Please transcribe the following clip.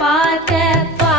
பார்க்க பா